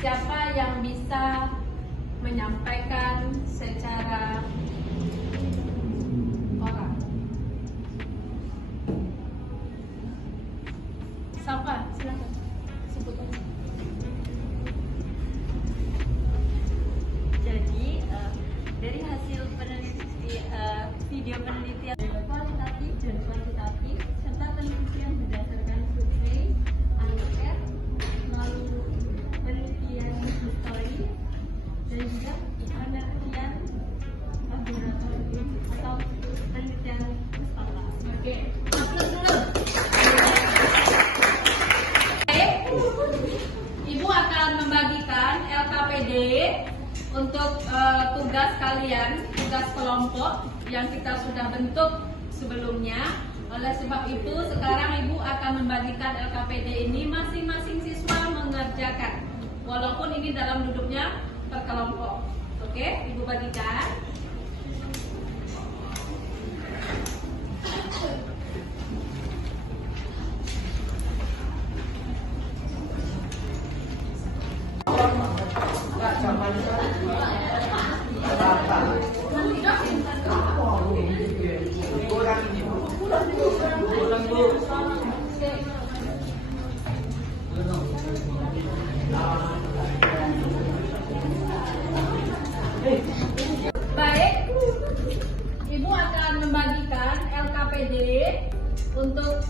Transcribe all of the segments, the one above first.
siapa yang bisa menyampaikan secara oral? Siapa? Silakan sebut aja. Jadi dari hasil video penelitian kualitatif dan kuantitatif serta penelitian berdasarkan survei angket melalui penelitian history dan juga penelitian laboratorium atau penelitian pustaka. Oke. Ibu akan membagikan LKPD untuk tugas kalian, tugas kelompok yang kita sudah bentuk sebelumnya. Oleh sebab itu, sekarang Ibu akan membagikan LKPD ini masing-masing siswa mengerjakan. Walaupun ini dalam duduknya per kelompok. Oke, Ibu bagikan. Baik, Ibu akan membagikan LKPD untuk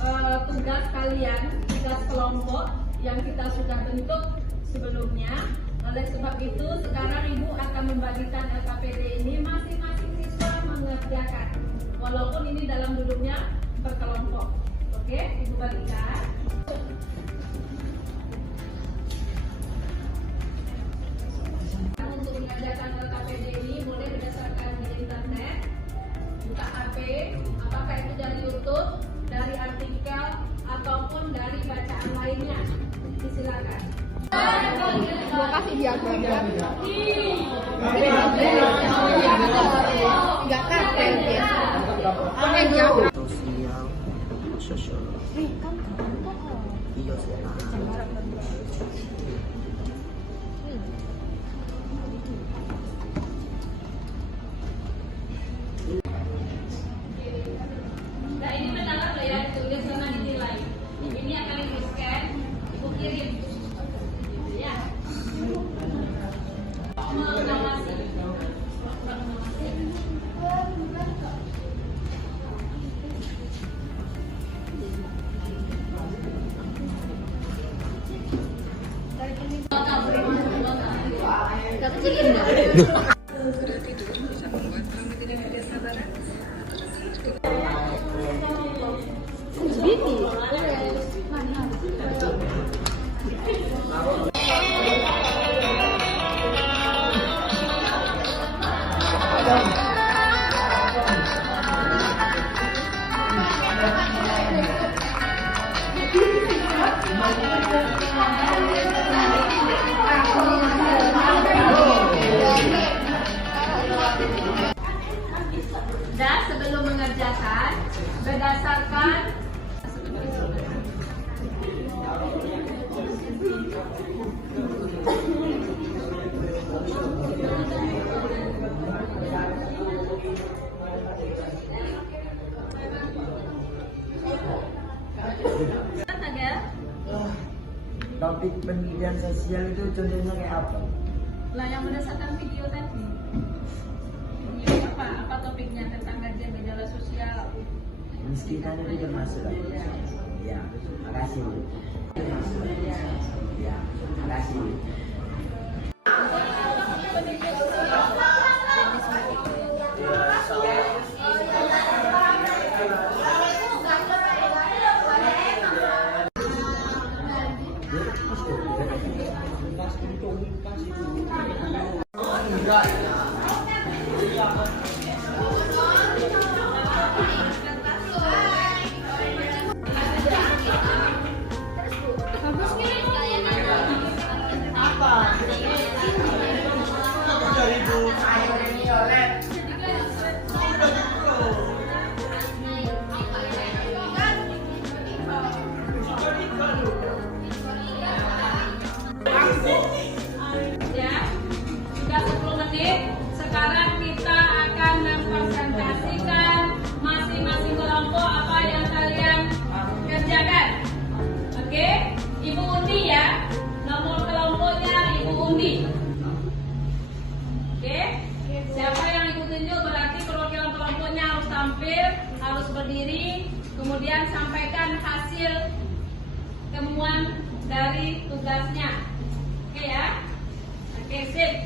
tugas kalian, tugas kelompok yang kita sudah bentuk sebelumnya. Oleh sebab itu, sekarang Ibu akan membagikan LKPD ini masing-masing siswa mengerjakan. Walaupun ini dalam duduknya per kelompok. Oke, Ibu bagikan. Untuk mengerjakan LKPD ini boleh berdasarkan di internet, buka HP, apakah itu dari YouTube, dari artikel, ataupun dari bacaan lainnya. Silakan. Terima kasih dia. Enggak kapten dia. Apa jauh? Sosial. Iya, Nah, ini benar nggak ya? Tulis sama dinilai. Ini akan Ibu scan, Ibu kirim. Ya. Mengawasi. Dan sebelum mengerjakan, berdasarkan topik pendidikan sosial itu contohnya kayak apa? lah yang berdasarkan video tadi. Video apa topiknya tentang kajian gejala sosial? Kemiskinan itu termasuk. Ya, makasih. Ya, makasih. Oke.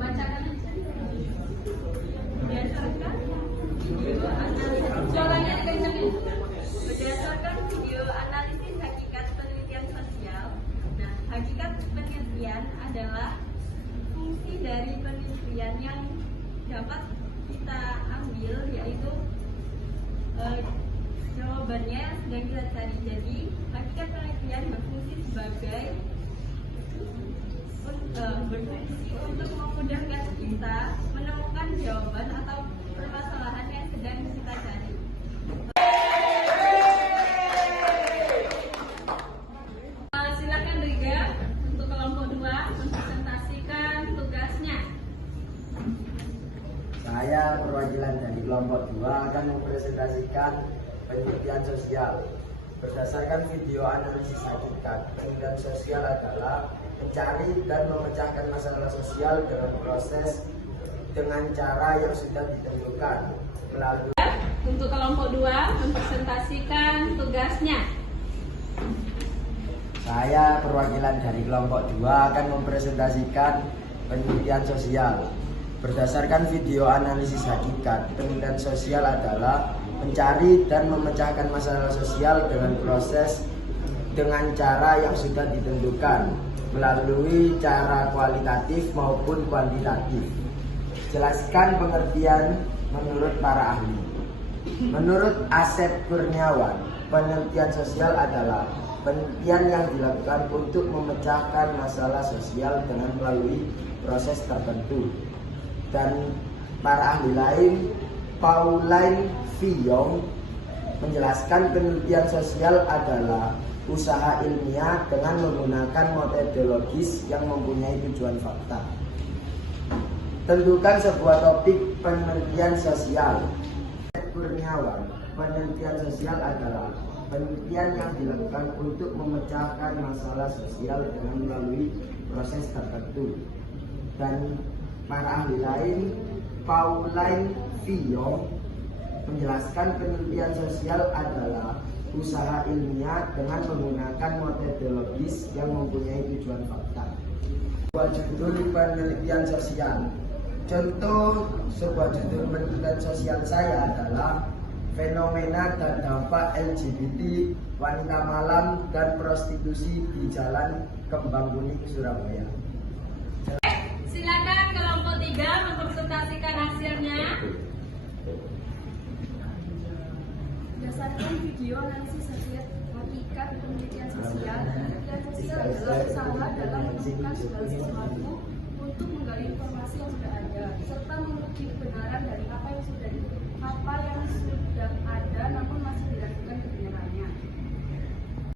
Bacakan aja. Berdasarkan video analisis Suaranya dikencengin. berdasarkan video analisis hakikat penelitian sosial. Nah, hakikat penelitian adalah fungsi dari penelitian yang dapat kita ambil, yaitu jawabannya yang sedang kita cari. Jadi, hakikat penelitian berfungsi sebagai berfungsi untuk memudahkan kita menemukan jawaban atau permasalahan yang sedang kita cari. Silakan Riga untuk kelompok 2 mempresentasikan tugasnya. Saya perwakilan dari kelompok 2 akan mempresentasikan penelitian sosial. Berdasarkan video analisis hakikat, penelitian sosial adalah mencari dan memecahkan masalah sosial dengan cara yang sudah ditentukan melalui. Untuk kelompok 2 mempresentasikan tugasnya. Saya perwakilan dari kelompok 2 akan mempresentasikan penelitian sosial. Berdasarkan video analisis hakikat, penelitian sosial adalah mencari dan memecahkan masalah sosial dengan cara yang sudah ditentukan melalui cara kualitatif maupun kuantitatif. Jelaskan pengertian menurut para ahli. Menurut Asep Kurniawan, penelitian sosial adalah penelitian yang dilakukan untuk memecahkan masalah sosial dengan melalui proses tertentu. Dan para ahli lain, Pauline Fillon, menjelaskan penelitian sosial adalah usaha ilmiah dengan menggunakan metodologis yang mempunyai tujuan fakta. Tentukan sebuah topik penelitian sosial. Kurniawan, penelitian sosial adalah penelitian yang dilakukan untuk memecahkan masalah sosial dengan melalui proses tertentu. Dan para ahli lain, Pauline Fillon, menjelaskan penelitian sosial adalah usaha ilmiah dengan menggunakan metodologis yang mempunyai tujuan fakta. Sebuah judul penelitian sosial. Contoh sebuah judul penelitian sosial saya adalah fenomena dan dampak LGBT, wanita malam dan prostitusi di Jalan Kembang Kuning, Surabaya. Silakan kelompok 3 mempresentasikan hasilnya. Berdasarkan video analisis hakikat penelitian sosial, penelitian sosial adalah usaha dalam menemukan segala sesuatu untuk menggali informasi yang sudah ada, serta menguji kebenaran dari apa yang sudah ada namun masih diragukan kebenarannya.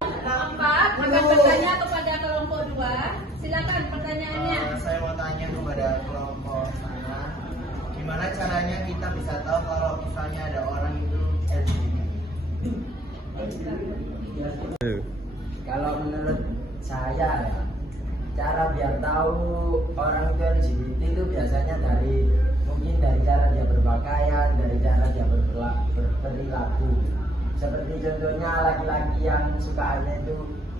Keempat akan bertanya kepada kelompok 2. Silakan pertanyaannya. Saya mau tanya kepada kelompok sana, gimana caranya kita bisa tahu kalau misalnya ada orang itu LGBT? Kalau menurut saya ya, cara biar tahu orang itu LGBT itu biasanya mungkin dari cara dia berpakaian, dari cara dia berperilaku. Seperti contohnya laki-laki yang sukaannya itu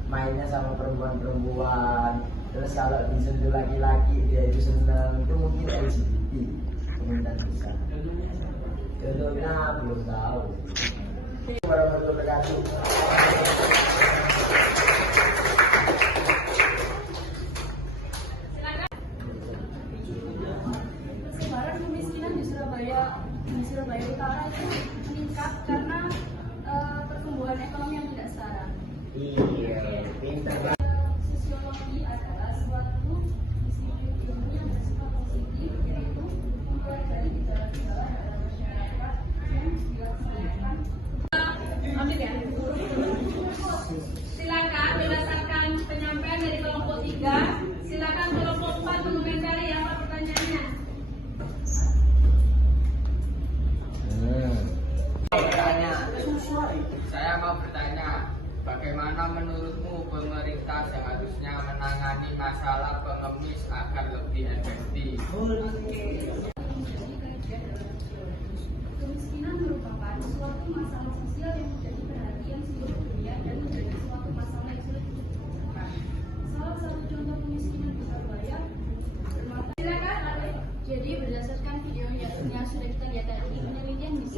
mainnya sama perempuan-perempuan. Terus kalau disentuh laki-laki dia itu senang, itu mungkin LGBT. Kemungkinan bisa. Contohnya belum tahu. Warahmatullahi wabarakatuh. Persebaran kemiskinan di Surabaya Utara itu meningkat karena pertumbuhan ekonomi yang tidak setara. Iya, pintar. Sosiologi adalah suatu disiplin ilmu yang bersifat positif, yaitu mempelajari gejala-gejala dalam masyarakat yang dilaksanakan. Ambil ya. Silakan berdasarkan penyampaian dari kelompok 3. Silakan kelompok 4 mengomentari apa pertanyaannya. Saya mau bertanya, bagaimana menurutmu pemerintah seharusnya menangani masalah pengemis agar lebih efektif? Kemiskinan merupakan suatu masalah sosial yang menjadi perhatian seluruh dunia dan menjadi suatu masalah yang sulit dipecahkan. Salah satu contoh kemiskinan di Surabaya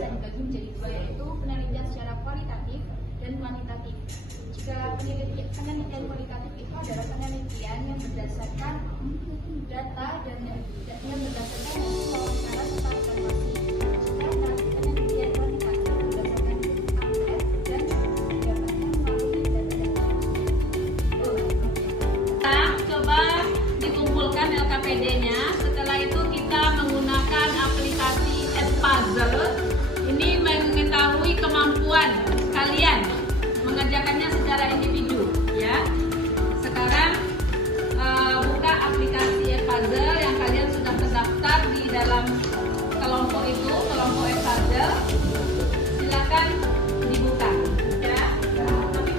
bisa dibagi menjadi dua, yaitu penelitian secara kualitatif dan kuantitatif. Jika penelitian kualitatif itu adalah penelitian yang berdasarkan data dan yang berdasarkan wawancara serta observasi. Jika penelitian kuantitatif berdasarkan angket dan didapatkan melalui data-data. Kita coba dikumpulkan LKPD-nya. Setelah itu kita menggunakan aplikasi Edpuzzle. Ini mengetahui kemampuan kalian mengerjakannya secara individu, ya. Sekarang buka aplikasi Edpuzzle yang kalian sudah terdaftar di dalam kelompok itu, kelompok Edpuzzle. Silakan dibuka, ya. Tapi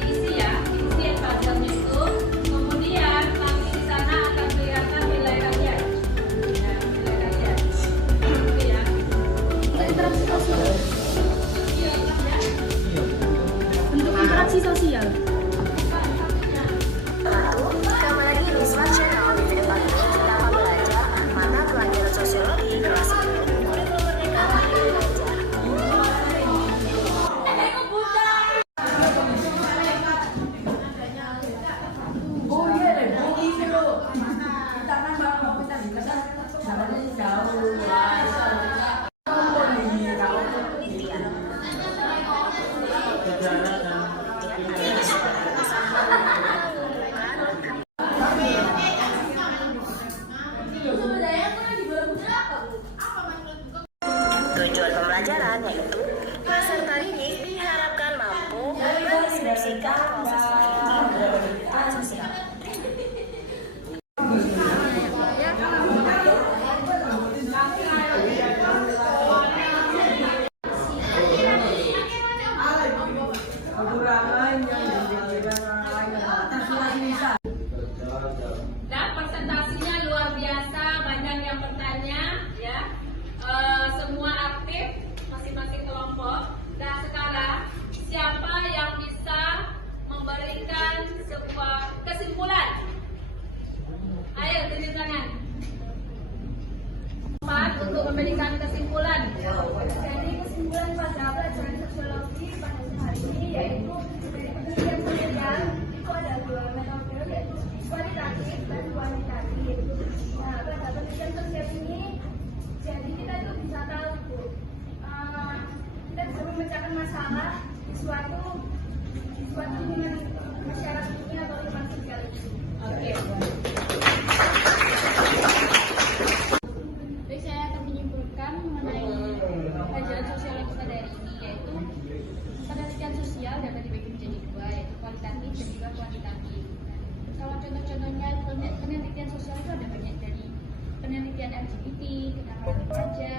diisi ya, diisi Edpuzzle-nya itu. Kemudian nanti di sana akan kelihatan nilai kalian. Ya, nilai kalian. Oke ya. Interaksi sosial. Iya, ya. Untuk interaksi sosial. Kembali di Smart Channel. Di video kali ini kita akan belajar mata pelajaran sosiologi kelas 10 kurikulum Merdeka Hari Belajar. Tujuan pembelajaran yaitu peserta didik diharapkan mampu mendeskripsikan proses pendidikan sosial. Dan presentasinya luar biasa, banyak yang bertanya, ya. Semua aktif, masing-masing kelompok. Nah sekarang siapa yang bisa memberikan sebuah kesimpulan? Ayo tunjuk tangan. Untuk memberikan kesimpulan. Jadi kesimpulan pada pelajaran sosiologi pada hari ini yaitu dari penelitian sosial itu ada dua metode, yaitu kualitatif dan kuantitatif. Nah, pada penelitian sosial ini jadi kita itu bisa tahu kita bisa memecahkan masalah di suatu lingkungan masyarakat ini atau lingkungan sosial ini. Oke. Jadi saya akan menyimpulkan mengenai pelajaran sosiologi pada hari ini, yaitu penelitian sosial dapat dibagi menjadi dua, yaitu kualitatif dan juga kuantitatif. Kalau contoh-contohnya penelitian sosial itu ada banyak, dari penelitian LGBT, kenakalan remaja,